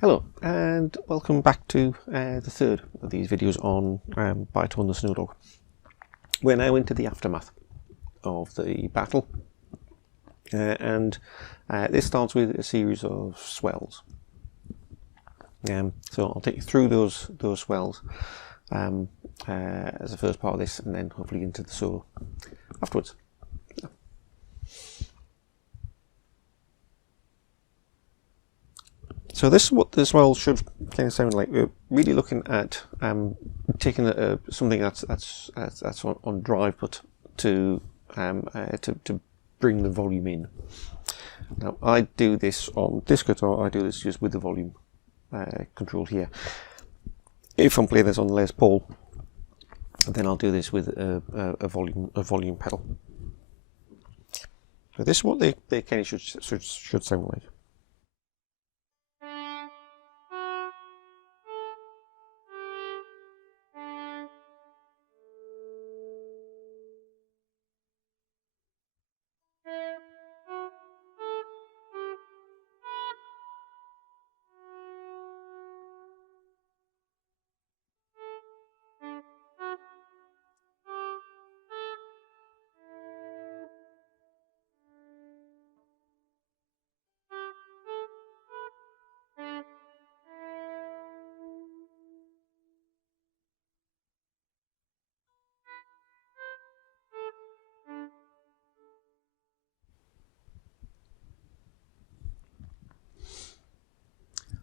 Hello and welcome back to the third of these videos on By Tor and the Snow Dog. We're now into the aftermath of the battle, and this starts with a series of swells. So I'll take you through those swells as the first part of this, and then hopefully into the solo afterwards. So this is what the swell should kind of sound like. We're really looking at taking something that's on drive, but to bring the volume in. Now I do this on this guitar. I do this just with the volume control here. If I'm playing this on the Les Paul, then I'll do this with a volume pedal. So this is what they kind of should sound like.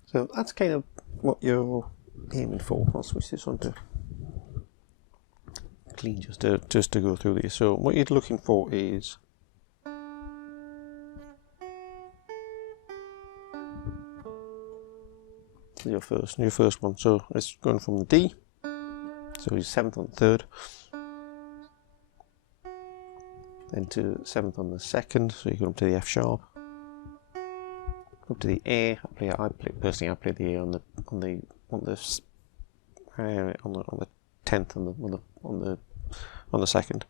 So that's kind of what you're aiming for. I'll switch this on to clean just to go through these. So what you're looking for is your first one. So it's going from the D, so your 7th on the 3rd, then to 7th on the 2nd. So you go up to the F sharp, up to the A. Personally, I play the A on the 10th on the 2nd.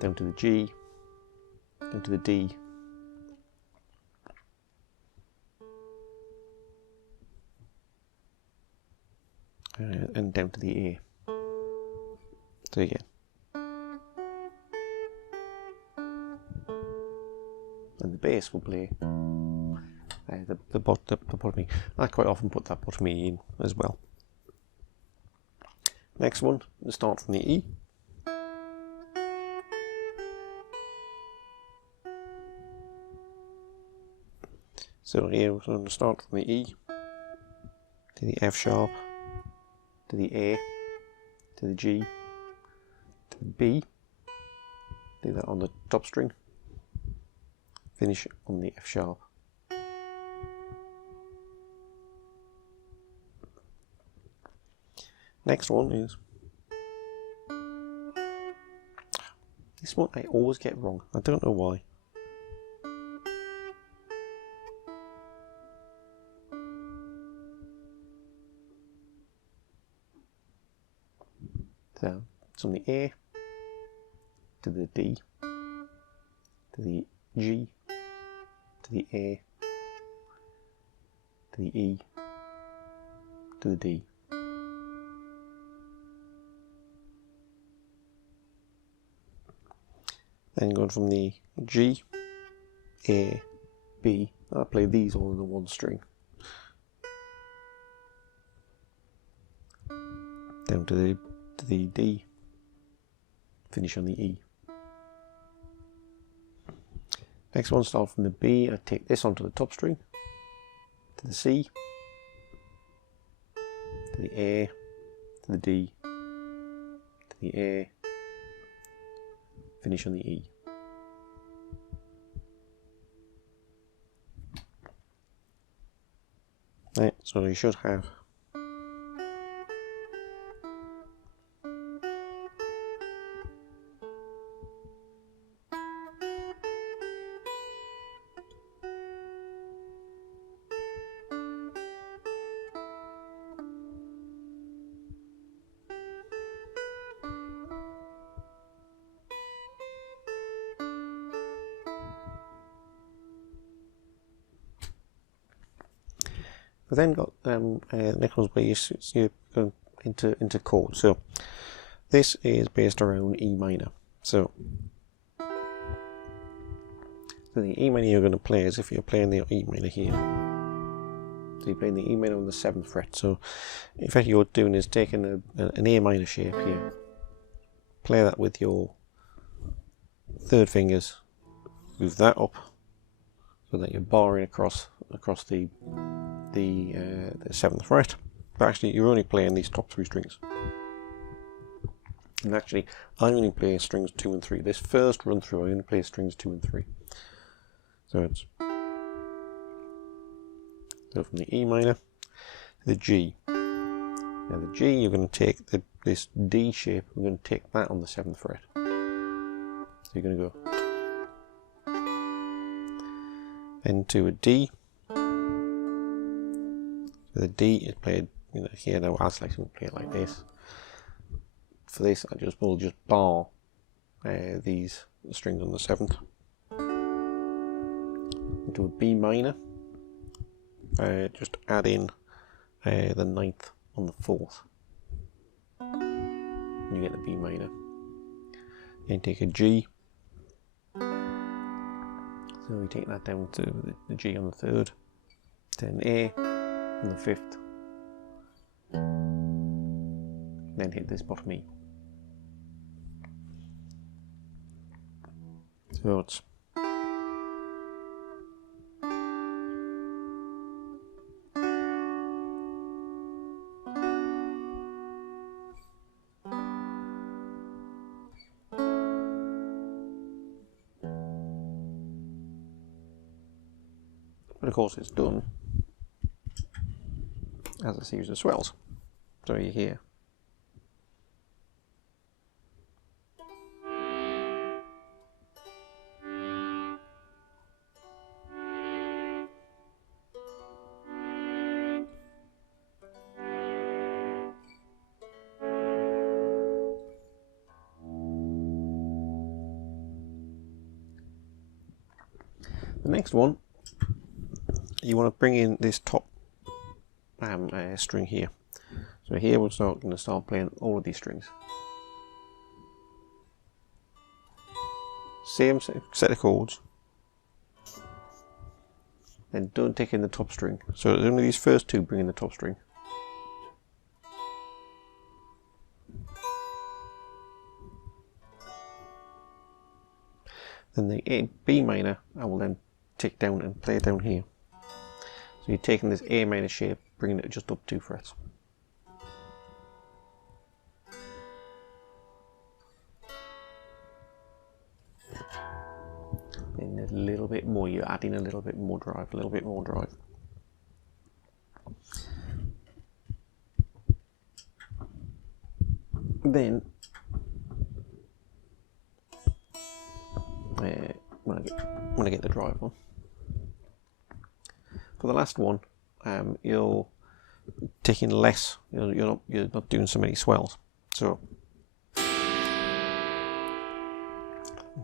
Down to the G, down to the D, and down to the A. So again. And the bass will play the bottom E. I quite often put that bottom E in as well. Next one, we'll start from the E. So here we're going to start from the E to the F sharp, to the A, to the G, to the B. Do that on the top string. Finish on the F sharp. Next one is this one. I always get wrong. I don't know why. So it's on the A, to the D, to the G, to the A, to the E, to the D. Then going from the G, A, B, I play these all in the one string. Down to the D, finish on the E. Next one, start from the B. I take this onto the top string, to the C, to the A, to the D, to the A, finish on the E. Right, so you should have We've then got next one's where you're going into chords. So this is based around E minor. So the E minor you're going to play is if you're playing the E minor here. So you're playing the E minor on the 7th fret. So in fact, you're doing is taking an A minor shape here, play that with your 3rd fingers, move that up, so that you're barring across the 7th fret. But actually, you're only playing these top 3 strings. And actually, I only play strings 2 and 3. This first run through, I only play strings 2 and 3. So it's from the E minor to the G. Now the G, you're going to take this D shape, we're going to take that on the 7th fret. So you're going to go into a D. So the D is played here. Now I select to play it like this. For this, I will just bar these strings on the 7th. Into a B minor. Just add in the 9th on the 4th. And you get the B minor. Then take a G. So we take that down to the G on the 3rd. Then A on the 5th. Then hit this bottom E. So it's but of course it's done as a series of swells. So you hear the next one. You want to bring in this top string here. So here we're going to start playing all of these strings. Same set of chords. Then don't take in the top string. So only these first 2 bring in the top string. Then the B minor I will then take down and play it down here. So you're taking this A minor shape, bringing it just up 2 frets. Then a little bit more, you're adding a little bit more drive, a little bit more drive. Then when I get the drive on. For the last one, you're taking less. You're not doing so many swells. So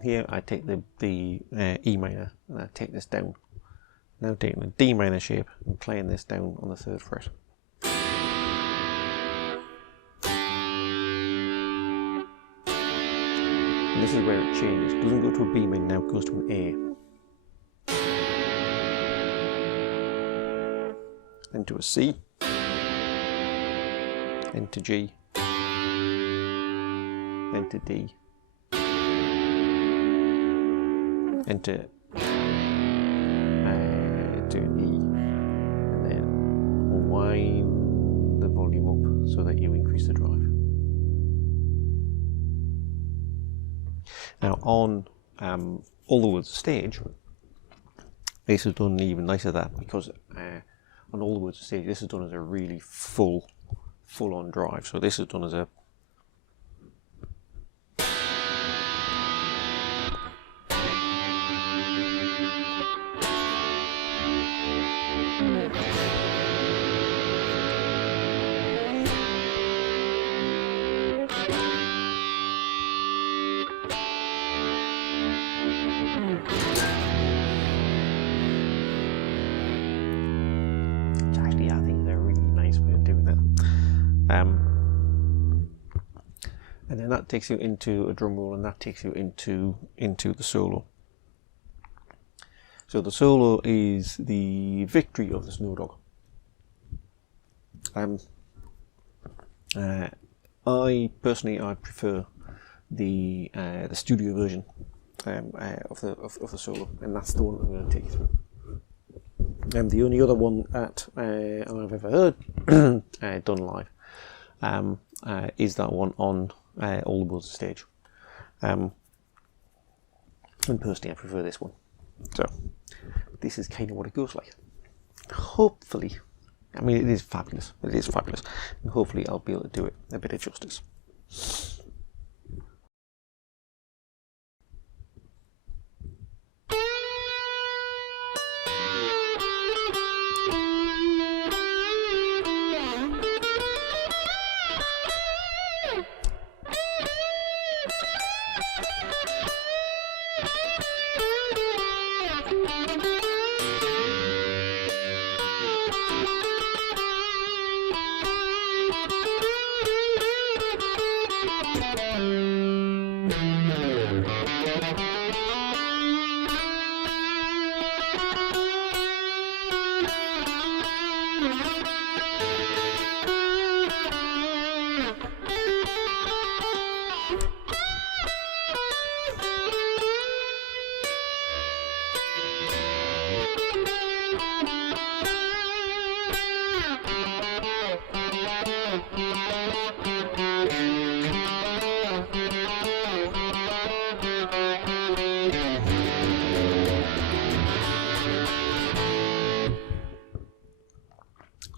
here I take the E minor and I take this down. Now taking the D minor shape and playing this down on the 3rd fret. And this is where it changes. It doesn't go to a B minor now; it goes to an A. Into a C, into G, into D, into an E, and then wind the volume up so that you increase the drive. Now on All the Words stage, this is done even nicer than that, because on All the Words stage, this is done as a really full-on drive. So this is done as a And then that takes you into a drum roll, and that takes you into the solo. So the solo is the victory of the Snow Dog. I personally prefer the studio version of the solo, and that's the one I'm going to take you through. The only other one that I've ever heard done live is that one on All the World's a Stage. And personally, I prefer this one. So this is kind of what it goes like. Hopefully, I mean, it is fabulous. It is fabulous, and hopefully, I'll be able to do it a bit of justice.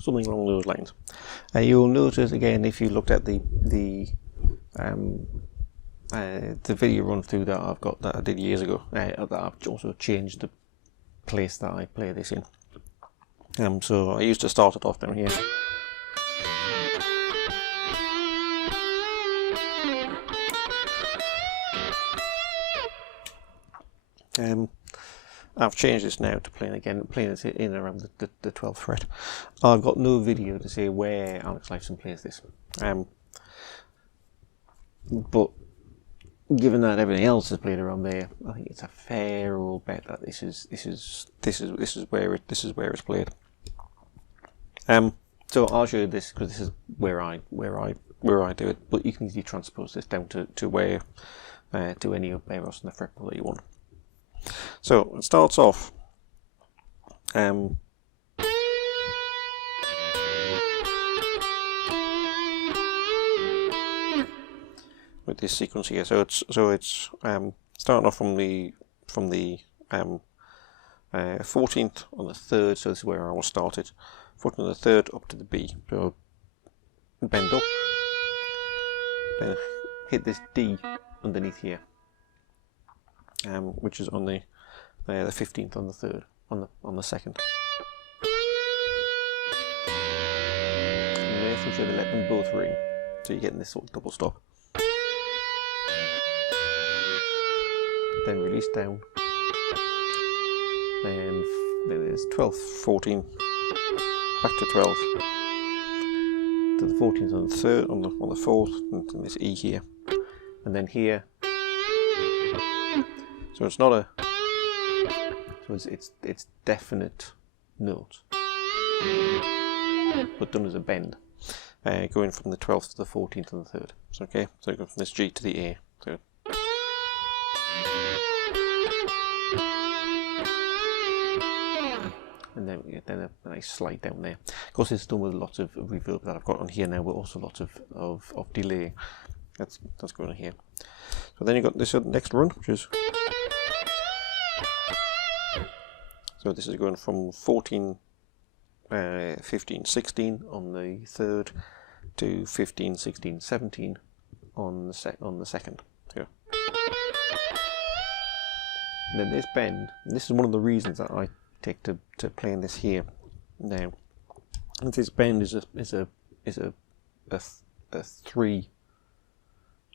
Something along those lines. You'll notice again, if you looked at the video run through that I've got that I did years ago, that I've also changed the place that I play this in. So I used to start it off down here. I've changed this now to playing it in around the 12th fret. I've got no video to say where Alex Lifeson plays this. But given that everything else is played around there, I think it's a fair old bet that this is where it's played. So I'll show you this because this is where I do it. But you can easily transpose this down to where to any of else in the fretboard that you want. So it starts off with this sequence here. So it's starting off from the 14th on the 3rd. So this is where I will start it. 14th on the 3rd up to the B. So bend up, then hit this D underneath here. Which is on the 15th on the 3rd, on the 2nd. And making sure to let them both ring, so you're getting this sort of double stop. Then release down. Then there's 12th, 14, back to 12, to the 14th on the 3rd, on the 4th, and this E here, and then here. So it's not it's definite notes, but done as a bend, going from the 12th to the 14th and the 3rd. So okay, so go from this G to the A. So and then a nice slide down there. Of course, it's done with lots of reverb that I've got on here now, but also lots of delay. That's going on here. So then you've got this next run, which is. So this is going from 14, 15, 16 on the 3rd to 15, 16, 17 on the 2nd. Here. And then this bend, and this is one of the reasons that I take to playing this here now. And this bend is a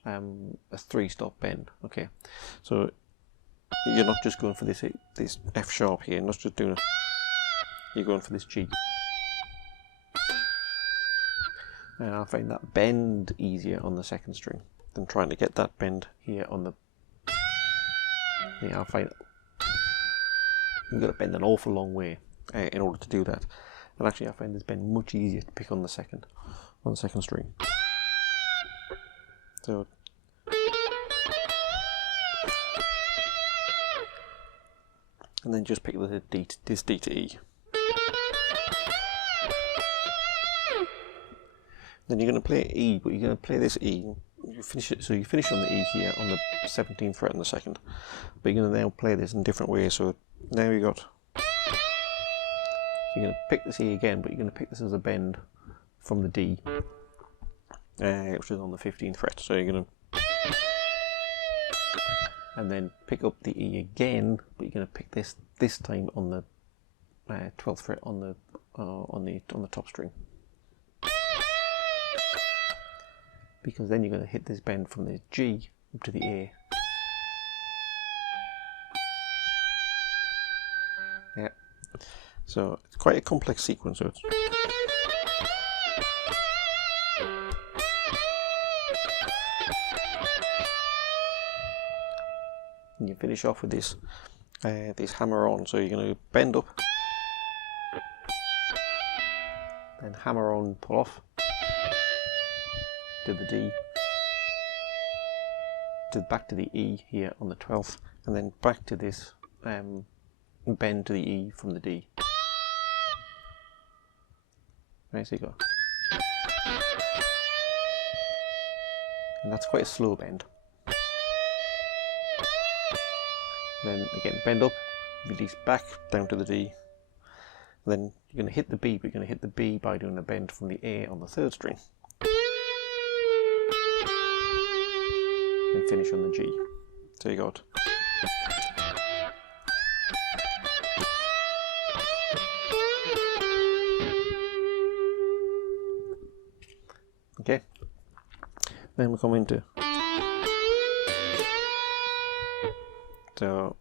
3-stop bend. Okay, so you're not just going for this F sharp here, not just doing it. You're going for this G. And I find that bend easier on the second string than trying to get that bend here on the... Yeah, I find you've got to bend an awful long way in order to do that. And actually I find this bend much easier to pick on the second string. So and then just pick this D to E. Then you're going to play E, but you're going to play this E. You finish it, so you finish on the E here on the 17th fret on the second. But you're going to now play this in different ways. So now you got. So you're going to pick this E again, but you're going to pick this as a bend from the D, which is on the 15th fret. So you're going to, and then pick up the E again, but you're going to pick this time on the 12th fret on the top string. Because then you're going to hit this bend from the G up to the A. Yeah. So it's quite a complex sequence. So it's and you finish off with this hammer on. So you're going to bend up, then hammer on, pull off to the D, back to the E here on the 12th, and then back to this bend to the E from the D. Right, so you go. And that's quite a slow bend. Then again, bend up, release back down to the D. And then you're going to hit the B, but you're going to hit the B by doing a bend from the A on the 3rd string. And finish on the G. So you got. Okay. Then we come into. So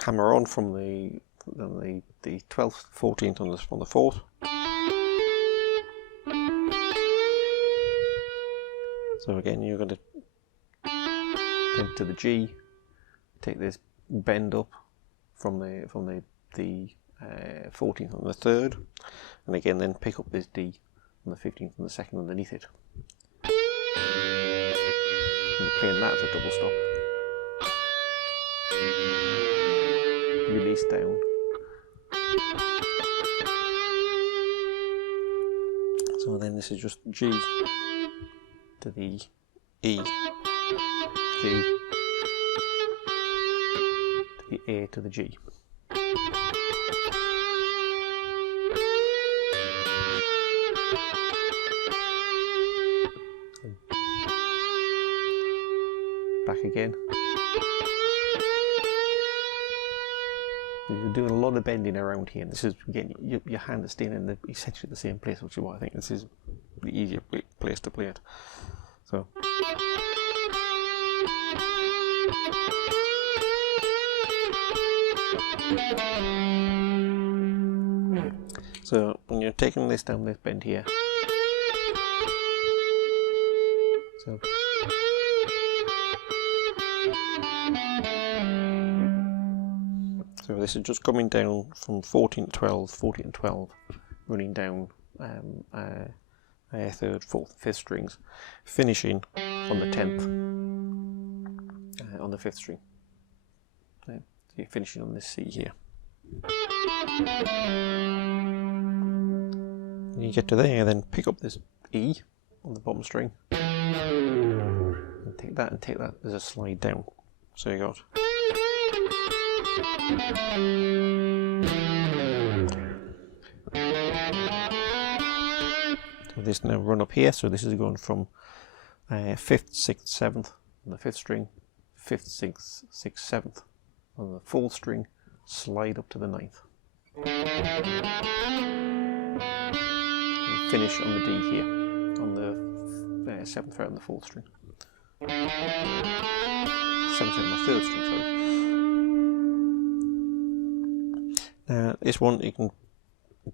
hammer on from the 12th, 14th on the 4th. So again, you're going to into the G, take this bend up from the 14th on the 3rd, and again then pick up this D on the 15th on the 2nd underneath it. And you're playing that as a double stop. Release down. So then this is just G to the E. G to the A to the G. And back again. You're doing a lot of bending around here, and this is again your hand is staying in essentially the same place, which is why I think this is the easier place to play it. So. So when you're taking this down this bend here, so this is just coming down from 14 to 12, 14 to 12, running down 3rd, 4th, 5th strings, finishing on the 10th on the 5th string. So you're finishing on this C here. When you get to there, then pick up this E on the bottom string and take that as a slide down. So you got. So this now run up here. So this is going from 5th, 6th, 7th on the 5th string, 5th, 6th, 6th, 7th on the 4th string, slide up to the 9th. And finish on the D here, on the 7th fret on the 4th string. 7th fret on the 3rd string, sorry. This one, you can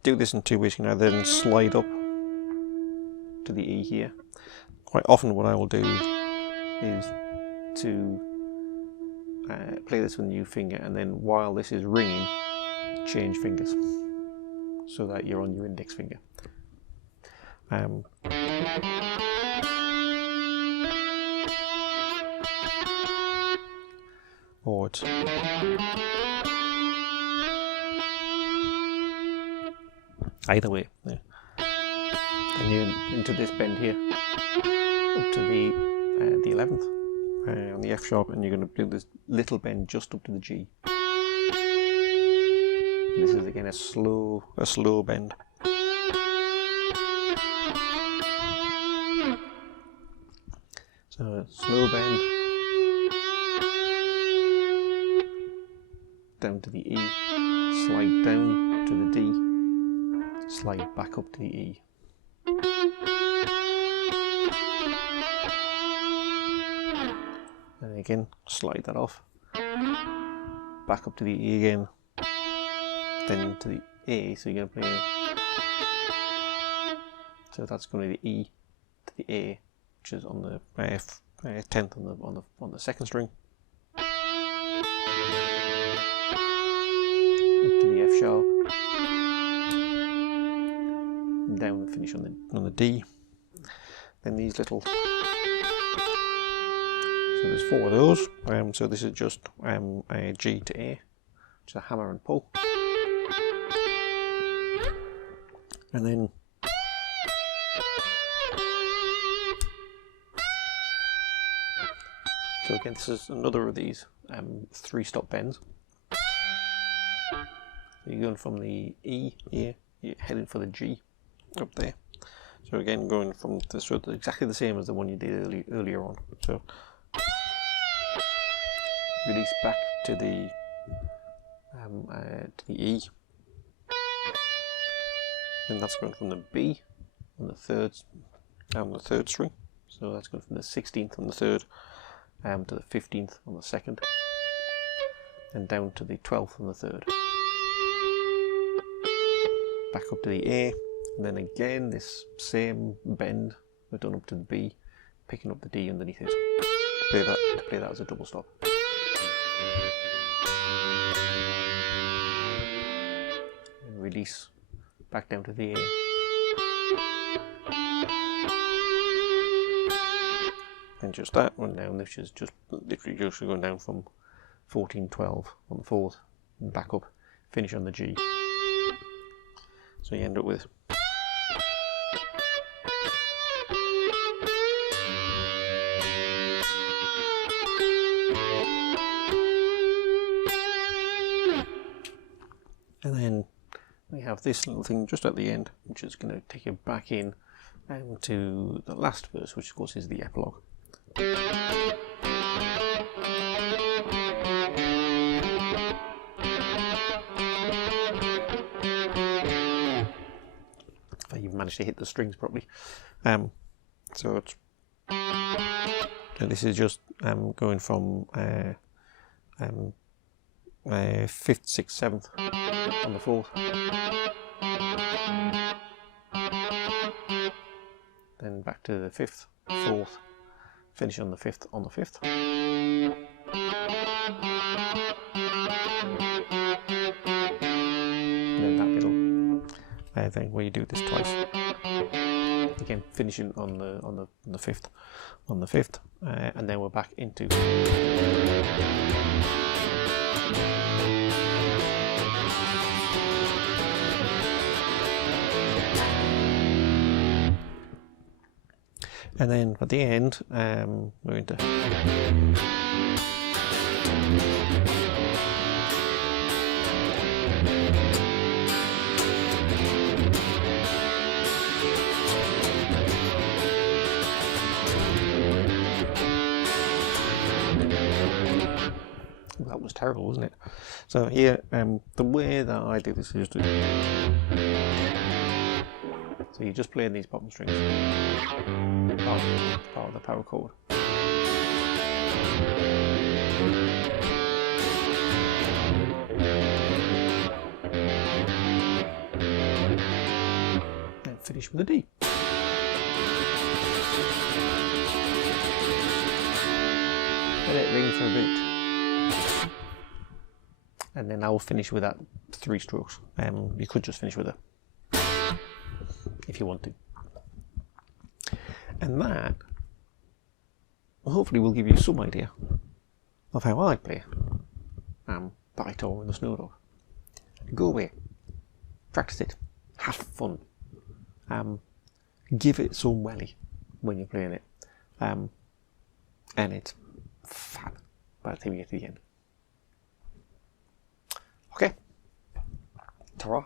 do this in two ways. You can either then slide up to the E here. Quite often what I will do is to play this with a new finger, and then while this is ringing, change fingers so that you're on your index finger. Or it's either way. Yeah. And you're into this bend here up to the 11th on the F sharp, and you're going to do this little bend just up to the G. This is again a slow bend. So a slow bend down to the E, slide down to the D, slide back up to the E. And again, slide that off, back up to the E again, then to the A, so you're going to play, so that's going to be the E to the A, which is on the 10th on the second string, up to the F sharp, down and finish on the D. Then these little, so there's 4 of those. So this is just a G to A, which is a hammer and pull, and then so again, this is another of these 3-stop bends. So you're going from the E here, you're heading for the G up there. So again, going from this, so exactly the same as the one you did earlier on. So release back to the E. Then that's going from the B on the third string. So that's going from the 16th on the 3rd to the 15th on the 2nd, and down to the 12th on the 3rd. Back up to the A, and then again this same bend we've done up to the B, picking up the D underneath it. To play that as a double stop. And release back down to the A. And just that one down, which is just literally just going down from 14-12 on the 4th, and back up, finish on the G. So you end up with and then we have this little thing just at the end, which is going to take you back in to the last verse, which of course is the epilogue. If I even managed to hit the strings properly. So it's, this is just going from 5th, 6th, 7th on the 4th. Then back to the 5th, 4th, finish on the 5th on the 5th. And then that little thing where you do this twice. Again, finishing on the 5th, and then we're back into. And then at the end, we're into. That was terrible, wasn't it? So here, the way that I do this is so you're just playing these bottom strings, part of the power chord. And finish with a D. let it ring for a bit, and then I will finish with that 3 strokes. You could just finish with it if you want to, and that hopefully will give you some idea of how I play By Tor in the Snow Dog. Go away, practice it, have fun, give it some welly when you're playing it, and it's fab by the time you get to the end. Okay, ta-ra.